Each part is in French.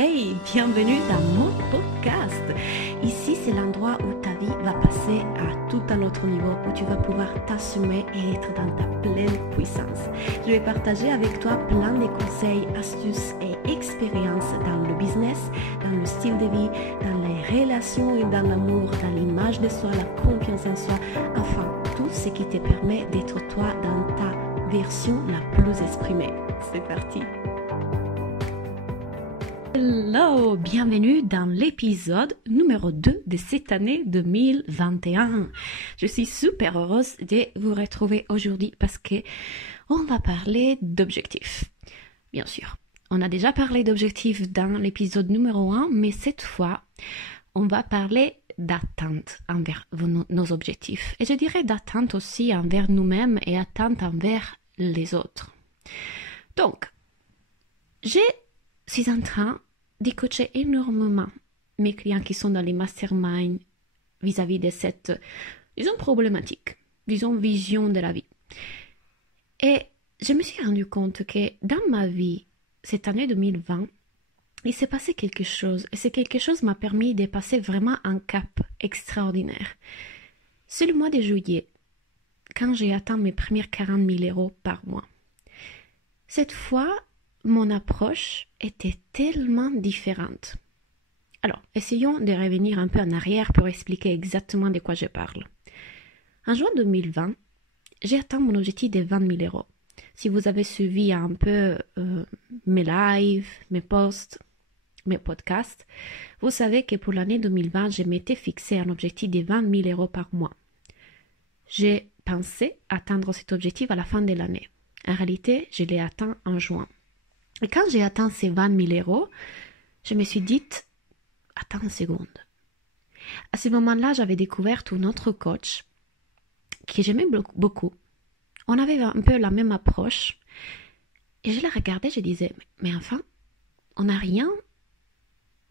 Hey, bienvenue dans mon podcast. Ici, c'est l'endroit où ta vie va passer à tout un autre niveau, où tu vas pouvoir t'assumer et être dans ta pleine puissance. Je vais partager avec toi plein de conseils, astuces et expériences dans le business, dans le style de vie, dans les relations et dans l'amour, dans l'image de soi, la confiance en soi, enfin, tout ce qui te permet d'être toi dans ta version la plus exprimée. C'est parti! Hello, bienvenue dans l'épisode numéro 2 de cette année 2021. Je suis super heureuse de vous retrouver aujourd'hui parce que on va parler d'objectifs. Bien sûr, on a déjà parlé d'objectifs dans l'épisode numéro 1, mais cette fois, on va parler d'attente envers nos objectifs. Et je dirais d'attente aussi envers nous-mêmes et attente envers les autres. Donc, je suis en train de coacher énormément mes clients qui sont dans les masterminds vis-à-vis de cette, problématique, vision de la vie. Et je me suis rendu compte que dans ma vie, cette année 2020, il s'est passé quelque chose. Et ce quelque chose m'a permis de passer vraiment un cap extraordinaire. C'est le mois de juillet, quand j'ai atteint mes premières 40 000 euros par mois. Cette fois, mon approche était tellement différente. Alors, essayons de revenir un peu en arrière pour expliquer exactement de quoi je parle. En juin 2020, j'ai atteint mon objectif de 20 000 euros. Si vous avez suivi un peu mes lives, mes posts, mes podcasts, vous savez que pour l'année 2020, je m'étais fixé un objectif de 20 000 euros par mois. J'ai pensé atteindre cet objectif à la fin de l'année. En réalité, je l'ai atteint en juin. Et quand j'ai atteint ces 20 000 euros, je me suis dit, attends une seconde. À ce moment-là, j'avais découvert une autre coach que j'aimais beaucoup. On avait un peu la même approche. Et je la regardais, je disais, mais enfin, on n'a rien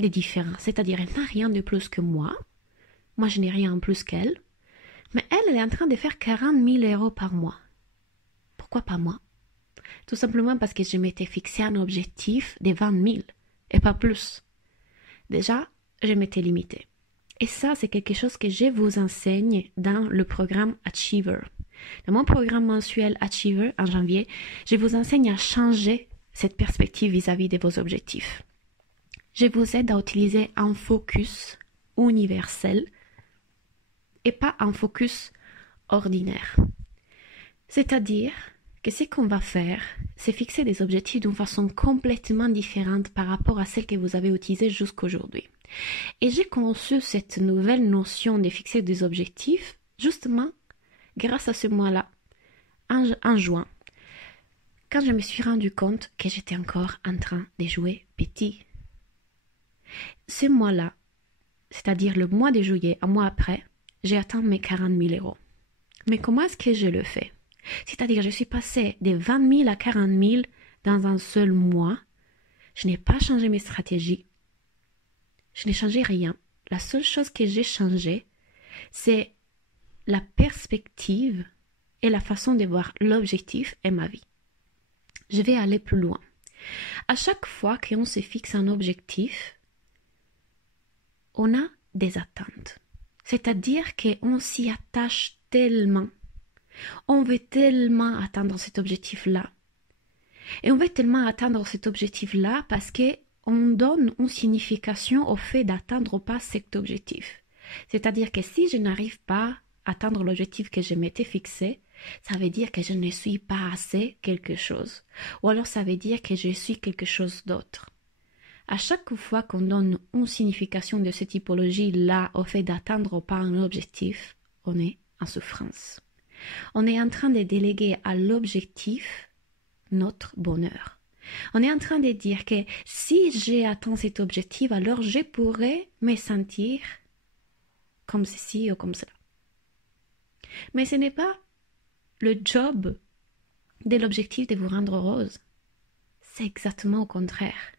de différent. C'est-à-dire, elle n'a rien de plus que moi. Moi, je n'ai rien en plus qu'elle. Mais elle est en train de faire 40 000 euros par mois. Pourquoi pas moi? Tout simplement parce que je m'étais fixé un objectif de 20 000 et pas plus. Déjà, je m'étais limitée. Et ça, c'est quelque chose que je vous enseigne dans le programme Achiever. Dans mon programme mensuel Achiever, en janvier, je vous enseigne à changer cette perspective vis-à-vis de vos objectifs. Je vous aide à utiliser un focus universel et pas un focus ordinaire. C'est-à-dire que ce qu'on va faire, c'est fixer des objectifs d'une façon complètement différente par rapport à celle que vous avez utilisée jusqu'aujourd'hui. Et j'ai conçu cette nouvelle notion de fixer des objectifs justement grâce à ce mois-là, en juin, quand je me suis rendu compte que j'étais encore en train de jouer petit. Ce mois-là, c'est-à-dire le mois de juillet, un mois après, j'ai atteint mes 40 000 euros. Mais comment est-ce que je le fais? C'est-à-dire, je suis passée de 20 000 à 40 000 dans un seul mois. Je n'ai pas changé mes stratégies. Je n'ai changé rien. La seule chose que j'ai changé, c'est la perspective et la façon de voir l'objectif et ma vie. Je vais aller plus loin. À chaque fois qu'on se fixe un objectif, on a des attentes. C'est-à-dire qu'on s'y attache tellement. On veut tellement atteindre cet objectif-là. Et on veut tellement atteindre cet objectif-là parce qu'on donne une signification au fait d'atteindre pas cet objectif. C'est-à-dire que si je n'arrive pas à atteindre l'objectif que je m'étais fixé, ça veut dire que je ne suis pas assez quelque chose. Ou alors ça veut dire que je suis quelque chose d'autre. À chaque fois qu'on donne une signification de cette typologie-là au fait d'atteindre pas un objectif, on est en souffrance. On est en train de déléguer à l'objectif notre bonheur. On est en train de dire que si j'ai atteint cet objectif, alors je pourrais me sentir comme ceci ou comme cela. Mais ce n'est pas le job de l'objectif de vous rendre heureuse. C'est exactement au contraire.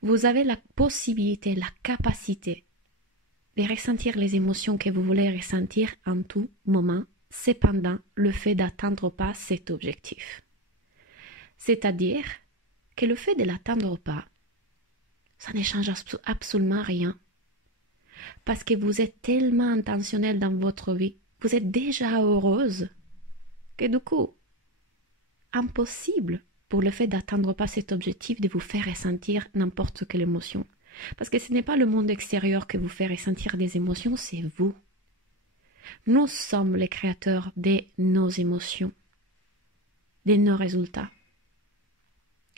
Vous avez la possibilité, la capacité de ressentir les émotions que vous voulez ressentir en tout moment, cependant le fait d'atteindre pas cet objectif. C'est-à-dire que le fait de l'atteindre pas, ça ne change absolument rien. Parce que vous êtes tellement intentionnel dans votre vie, vous êtes déjà heureuse, que du coup, impossible pour le fait d'atteindre pas cet objectif de vous faire ressentir n'importe quelle émotion. Parce que ce n'est pas le monde extérieur qui vous fait ressentir des émotions, c'est vous. Nous sommes les créateurs de nos émotions, de nos résultats.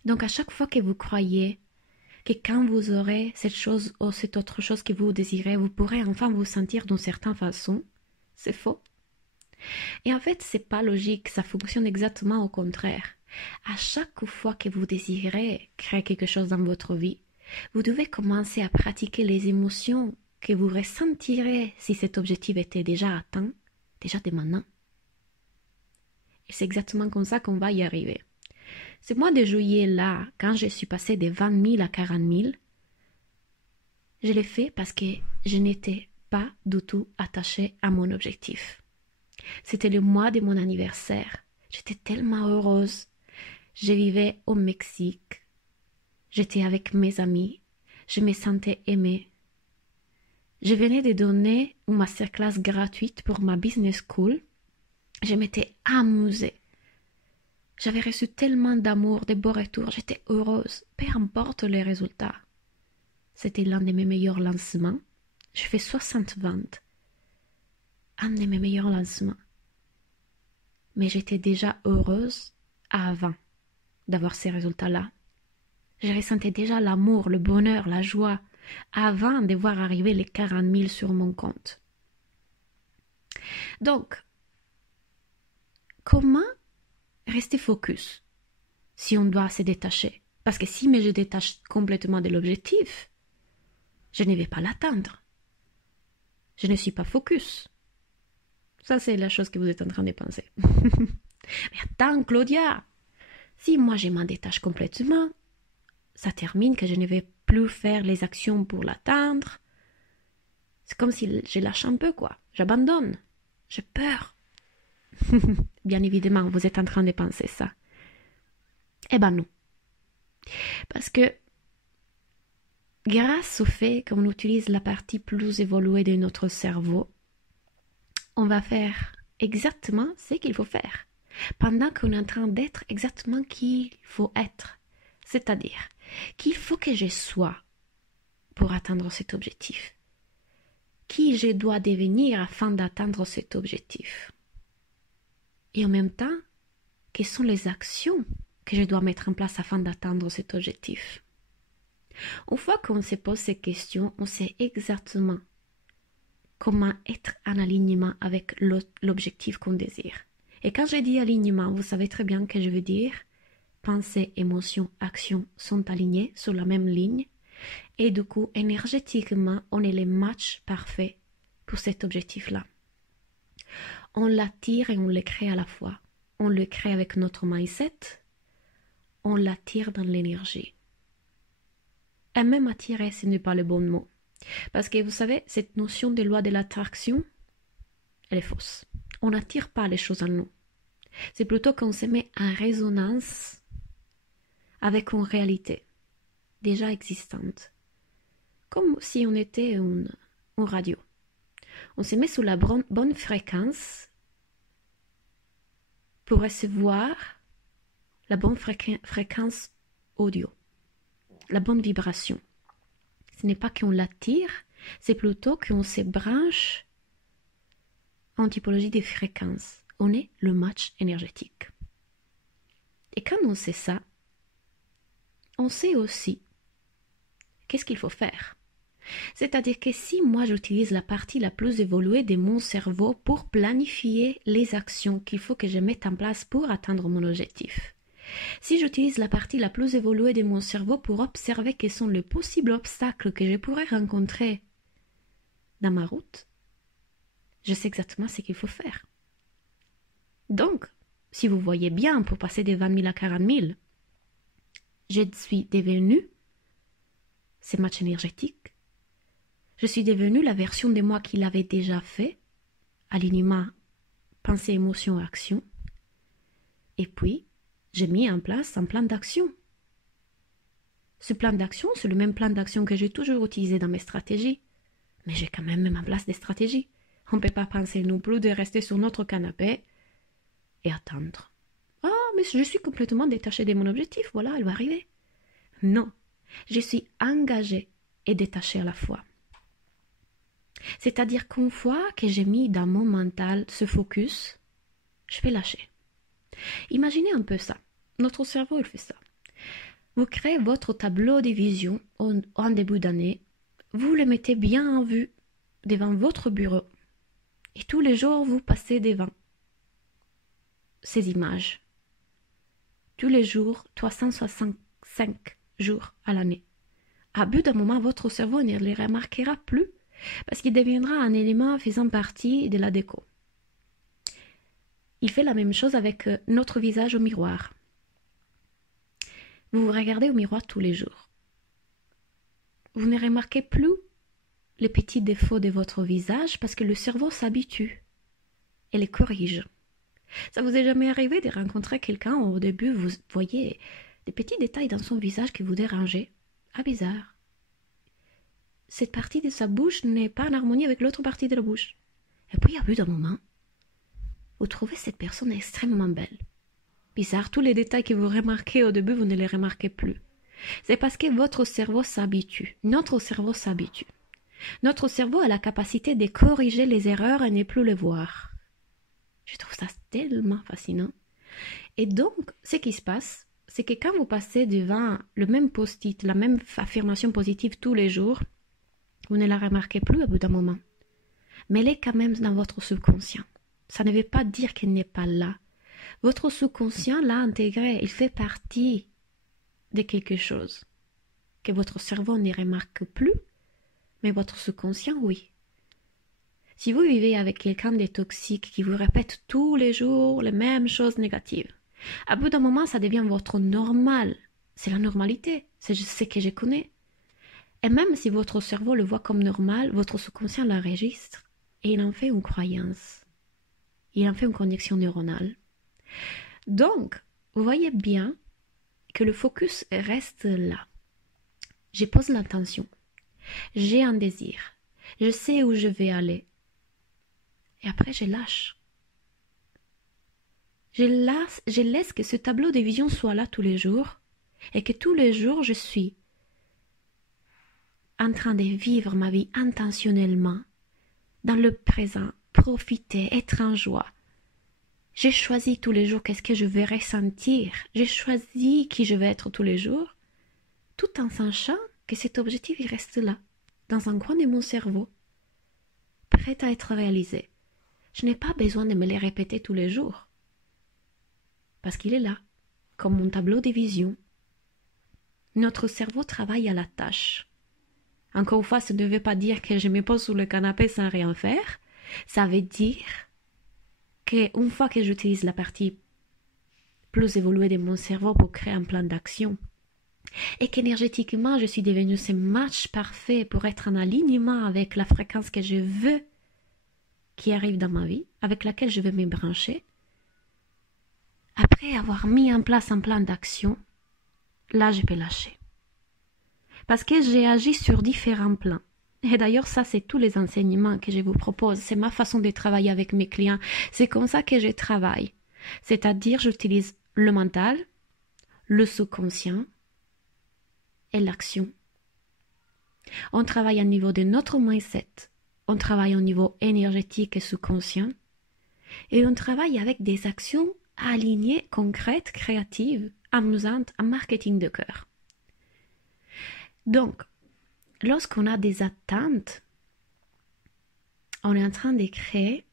Donc à chaque fois que vous croyez que quand vous aurez cette chose ou cette autre chose que vous désirez, vous pourrez enfin vous sentir d'une certaine façon, c'est faux. Et en fait, c'est pas logique, ça fonctionne exactement au contraire. À chaque fois que vous désirez créer quelque chose dans votre vie, vous devez commencer à pratiquer les émotions que vous ressentirez si cet objectif était déjà atteint, déjà dès maintenant. Et c'est exactement comme ça qu'on va y arriver. Ce mois de juillet là, quand je suis passée de 20 000 à 40 000, je l'ai fait parce que je n'étais pas du tout attachée à mon objectif. C'était le mois de mon anniversaire. J'étais tellement heureuse. Je vivais au Mexique. J'étais avec mes amis. Je me sentais aimée. Je venais de donner une masterclass gratuite pour ma business school. Je m'étais amusée. J'avais reçu tellement d'amour, de beaux retours. J'étais heureuse, peu importe les résultats. C'était l'un de mes meilleurs lancements. Je fais 60 ventes. Un de mes meilleurs lancements. Mais j'étais déjà heureuse avant d'avoir ces résultats-là. Je ressentais déjà l'amour, le bonheur, la joie avant de voir arriver les 40 000 sur mon compte. Donc, comment rester focus si on doit se détacher? Parce que si je détache complètement de l'objectif, je ne vais pas l'atteindre. Je ne suis pas focus. Ça, c'est la chose que vous êtes en train de penser. Mais attends, Claudia, si moi je m'en détache complètement, ça termine que je ne vais plus faire les actions pour l'atteindre. C'est comme si je lâche un peu, quoi. J'abandonne. J'ai peur. Bien évidemment, vous êtes en train de penser ça. Eh ben non. Parce que grâce au fait qu'on utilise la partie plus évoluée de notre cerveau, on va faire exactement ce qu'il faut faire, pendant qu'on est en train d'être exactement qui il faut être. C'est-à-dire qu'il faut que je sois pour atteindre cet objectif. Qui je dois devenir afin d'atteindre cet objectif. Et en même temps, quelles sont les actions que je dois mettre en place afin d'atteindre cet objectif. Une fois qu'on se pose ces questions, on sait exactement comment être en alignement avec l'objectif qu'on désire. Et quand je dis alignement, vous savez très bien que je veux dire pensée, émotion, action sont alignés sur la même ligne. Et du coup, énergétiquement, on est les matchs parfaits pour cet objectif-là. On l'attire et on le crée à la fois. On le crée avec notre mindset, on l'attire dans l'énergie. Et même attirer, ce n'est pas le bon mot. Parce que vous savez, cette notion de loi de l'attraction, elle est fausse. On n'attire pas les choses en nous. C'est plutôt qu'on se met en résonance avec une réalité déjà existante. Comme si on était une radio. On se met sous la bonne fréquence pour recevoir la bonne fréquence audio, la bonne vibration. Ce n'est pas qu'on l'attire, c'est plutôt qu'on se branche en typologie des fréquences. On est le match énergétique. Et quand on sait ça, on sait aussi qu'est-ce qu'il faut faire. C'est-à-dire que si moi j'utilise la partie la plus évoluée de mon cerveau pour planifier les actions qu'il faut que je mette en place pour atteindre mon objectif, si j'utilise la partie la plus évoluée de mon cerveau pour observer quels sont les possibles obstacles que je pourrais rencontrer dans ma route, je sais exactement ce qu'il faut faire. Donc, si vous voyez bien, pour passer de 20 000 à 40 000, je suis devenue ce match énergétique. Je suis devenue la version de moi qui l'avait déjà fait, alignement, pensée, émotion, action. Et puis, j'ai mis en place un plan d'action Ce plan d'action, c'est le même plan d'action que j'ai toujours utilisé dans mes stratégies. Mais j'ai quand même mis en place des stratégies. On ne peut pas penser non plus de rester sur notre canapé et attendre. Ah, mais je suis complètement détachée de mon objectif, voilà, elle va arriver. Non, je suis engagée et détachée à la fois. C'est-à-dire qu'une fois que j'ai mis dans mon mental ce focus, je vais lâcher. Imaginez un peu ça. Notre cerveau, il fait ça. Vous créez votre tableau de vision en début d'année. Vous le mettez bien en vue devant votre bureau. Et tous les jours, vous passez devant ces images. Tous les jours, 365 jours à l'année. À bout d'un moment, votre cerveau ne les remarquera plus parce qu'il deviendra un élément faisant partie de la déco. Il fait la même chose avec notre visage au miroir. Vous vous regardez au miroir tous les jours. Vous ne remarquez plus les petits défauts de votre visage parce que le cerveau s'habitue et les corrige. Ça vous est jamais arrivé de rencontrer quelqu'un où au début vous voyez des petits détails dans son visage qui vous dérangeaient? Ah, bizarre. Cette partie de sa bouche n'est pas en harmonie avec l'autre partie de la bouche. Et puis, à bout d'un moment, vous trouvez cette personne extrêmement belle. Bizarre, tous les détails que vous remarquez au début, vous ne les remarquez plus. C'est parce que votre cerveau s'habitue. Notre cerveau s'habitue. Notre cerveau a la capacité de corriger les erreurs et ne plus les voir. Je trouve ça tellement fascinant. Et donc, ce qui se passe, c'est que quand vous passez devant le même post-it, la même affirmation positive tous les jours, vous ne la remarquez plus au bout d'un moment. Mais elle est quand même dans votre subconscient. Ça ne veut pas dire qu'elle n'est pas là. Votre subconscient l'a intégré, il fait partie de quelque chose que votre cerveau ne remarque plus, mais votre subconscient, oui. Si vous vivez avec quelqu'un de toxique qui vous répète tous les jours les mêmes choses négatives, à bout d'un moment, ça devient votre normal. C'est la normalité, c'est ce que je connais. Et même si votre cerveau le voit comme normal, votre subconscient l'enregistre et il en fait une croyance. Il en fait une connexion neuronale. Donc, vous voyez bien que le focus reste là. Je pose l'intention. J'ai un désir. Je sais où je vais aller. Et après, je lâche. Je laisse que ce tableau de vision soit là tous les jours et que tous les jours, je suis en train de vivre ma vie intentionnellement, dans le présent, profiter, être en joie. J'ai choisi tous les jours qu'est-ce que je vais ressentir. J'ai choisi qui je vais être tous les jours, tout en sachant que cet objectif il reste là, dans un coin de mon cerveau, prêt à être réalisé. Je n'ai pas besoin de me les répéter tous les jours, parce qu'il est là, comme mon tableau de vision. Notre cerveau travaille à la tâche. Encore une fois, ça ne veut pas dire que je me pose sur le canapé sans rien faire. Ça veut dire qu'une fois que j'utilise la partie plus évoluée de mon cerveau pour créer un plan d'action, et qu'énergétiquement, je suis devenue ce match parfait pour être en alignement avec la fréquence que je veux qui arrive dans ma vie, avec laquelle je veux me brancher, après avoir mis en place un plan d'action, là, je peux lâcher. Parce que j'ai agi sur différents plans. Et d'ailleurs, ça, c'est tous les enseignements que je vous propose. C'est ma façon de travailler avec mes clients. C'est comme ça que je travaille. C'est-à-dire, j'utilise le mental, le subconscient et l'action. On travaille au niveau de notre mindset. On travaille au niveau énergétique et subconscient. Et on travaille avec des actions alignées, concrètes, créatives, amusantes, en marketing de cœur. Donc, lorsqu'on a des attentes, on est en train de créer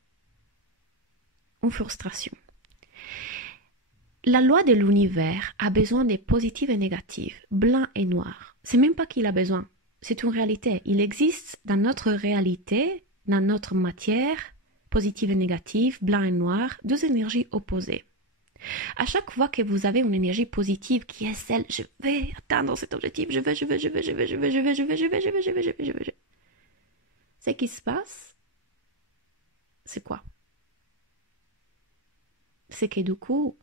une frustration. La loi de l'univers a besoin de positives et négatives, blanc et noir. C'est même pas qu'il a besoin, c'est une réalité. Il existe dans notre réalité, dans notre matière, positive et négative, blanc et noir, deux énergies opposées. À chaque fois que vous avez une énergie positive qui est celle, je vais atteindre cet objectif, je vais, ce qui se passe, c'est quoi? C'est que du coup,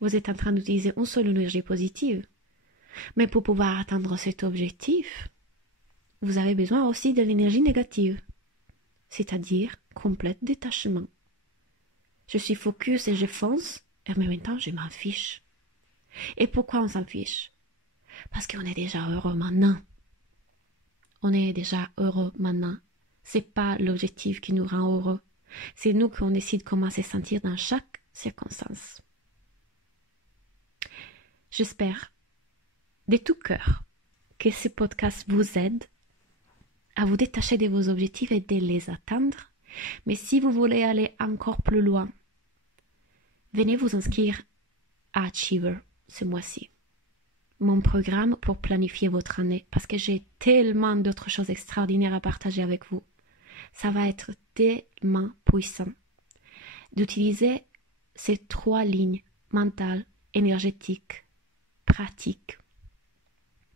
vous êtes en train d'utiliser une seule énergie positive. Mais pour pouvoir atteindre cet objectif, vous avez besoin aussi de l'énergie négative, c'est-à-dire complet détachement. Je suis focus et je fonce, et en même temps je m'en fiche. Et pourquoi on s'en fiche? Parce qu'on est déjà heureux maintenant. On est déjà heureux maintenant. C'est pas l'objectif qui nous rend heureux. C'est nous qui décide comment se sentir dans chaque circonstance. J'espère de tout cœur que ce podcast vous aide à vous détacher de vos objectifs et de les atteindre. Mais si vous voulez aller encore plus loin, venez vous inscrire à Achiever ce mois-ci. Mon programme pour planifier votre année, parce que j'ai tellement d'autres choses extraordinaires à partager avec vous. Ça va être tellement puissant d'utiliser ces 3 lignes mentales, énergétiques, pratiques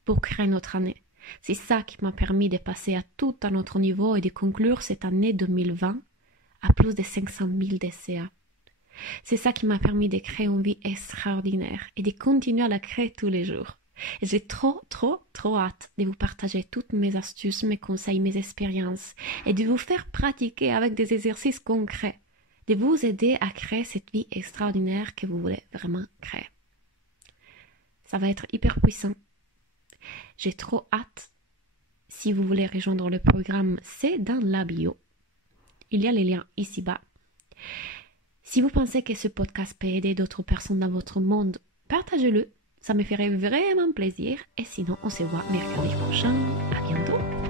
pour créer notre année. C'est ça qui m'a permis de passer à tout un autre niveau et de conclure cette année 2020 à plus de 500 000 DCA. C'est ça qui m'a permis de créer une vie extraordinaire et de continuer à la créer tous les jours. Et j'ai trop hâte de vous partager toutes mes astuces, mes conseils, mes expériences et de vous faire pratiquer avec des exercices concrets, de vous aider à créer cette vie extraordinaire que vous voulez vraiment créer. Ça va être hyper puissant. J'ai trop hâte. Si vous voulez rejoindre le programme, c'est dans la bio. Il y a les liens ici-bas. Si vous pensez que ce podcast peut aider d'autres personnes dans votre monde, partagez-le. Ça me ferait vraiment plaisir. Et sinon, on se voit mercredi prochain. À bientôt.